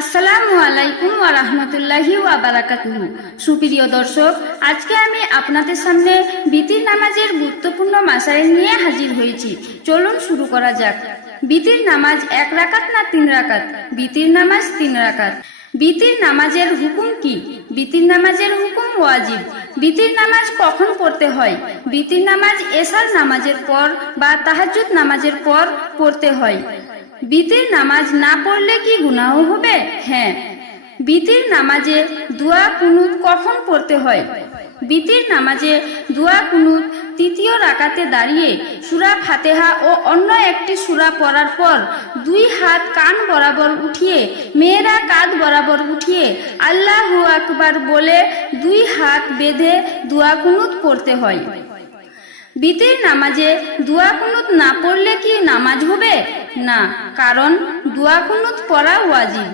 আসসালামু আলাইকুম ওয়া রাহমাতুল্লাহি ওয়া বারাকাতুহু। সুপ্রিয় দর্শক, আজকে আমি আপনাদের সামনে বিতির নামাজের গুরুত্বপূর্ণ মাসাইল নিয়ে হাজির হয়েছি। চলুন শুরু করা যাক। বিতির নামাজ 1 রাকাত না 3 রাকাত? বিতির নামাজ 3 রাকাত। বিতির নামাজের হুকুম কি? বিতির নামাজের হুকুম ওয়াজিব। বিতির নামাজ কখন পড়তে হয়? বিতির নামাজ এশার নামাজের পর বা তাহাজ্জুদ নামাজের পর পড়তে হয়। বিতির নামাজ না পড়লে কি গুনাহ হবে? হ্যাঁ। বিতির নামাজে দোয়া কুনুত কখন পড়তে হয়? বিতির নামাজে দোয়া কুনুত তৃতীয় রাকাতে দাঁড়িয়ে সূরা ফাতিহা ও অন্য একটি সূরা পড়ার পর 2 হাত কান বরাবর উঠিয়ে মেয়েরা কাঁধ বরাবর উঠিয়ে আল্লাহু আকবার বলে 2 হাত বেঁধে দোয়া কুনুত পড়তে হয়। বিতির নামাজে দোয়া কুনুত না পড়লে কি নামাজ হবে? না, কারণ দোয়া কুনুত পড়া ওয়াজিব।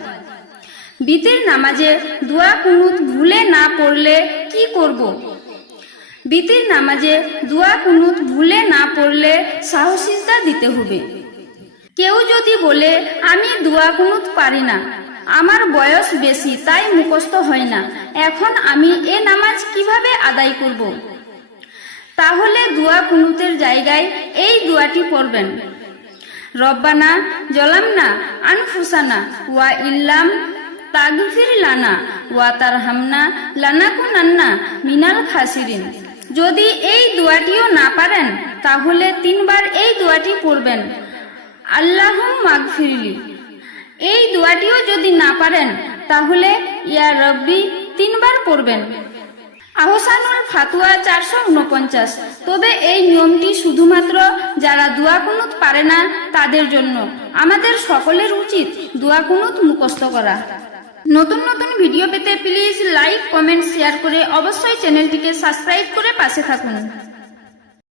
বিতির নামাজে দোয়া কুনুত ভুলে না পড়লে কি করব? বিতির নামাজে দোয়া কুনুত ভুলে না পড়লে সাহু সিজদা দিতে হবে। কেউ যদি বলে আমি দোয়া কুনুত পারি না, আমার বয়স বেশি তাই মুখস্থ হয় না, এখন আমি এ নামাজ কিভাবে আদায় করব? তাহলে দোয়া কুনুতের জায়গায় এই দোয়াটি পড়বেন। রব্বানা জলামনা আনফুসানা ওয়া ইল্লাম তাগফির লানা ওয়া তারহামনা লানাকুনান্না মিনাল খাসিরিন। যদি এই দোয়াটিও না পারেন তাহলে 3 বার এই দোয়াটি পড়বেন, আল্লাহুম্মা গফিরলি। এই দোয়াটিও যদি না পারেন তাহলে ইয়া রব্বি 3 বার পড়বেন। আহসানুল ফাতোয়া 449। তবে এই নিয়মটি শুধুমাত্র যারা দোয়া কুনুত পারে না তাদের জন্য। আমাদের সকলের উচিত দোয়া কুনুত মুখস্থ করা। নতুন নতুন ভিডিও পেতে প্লিজ লাইক, কমেন্ট, শেয়ার করে অবশ্যই চ্যানেলটিকে সাবস্ক্রাইব করে পাশে থাকুন।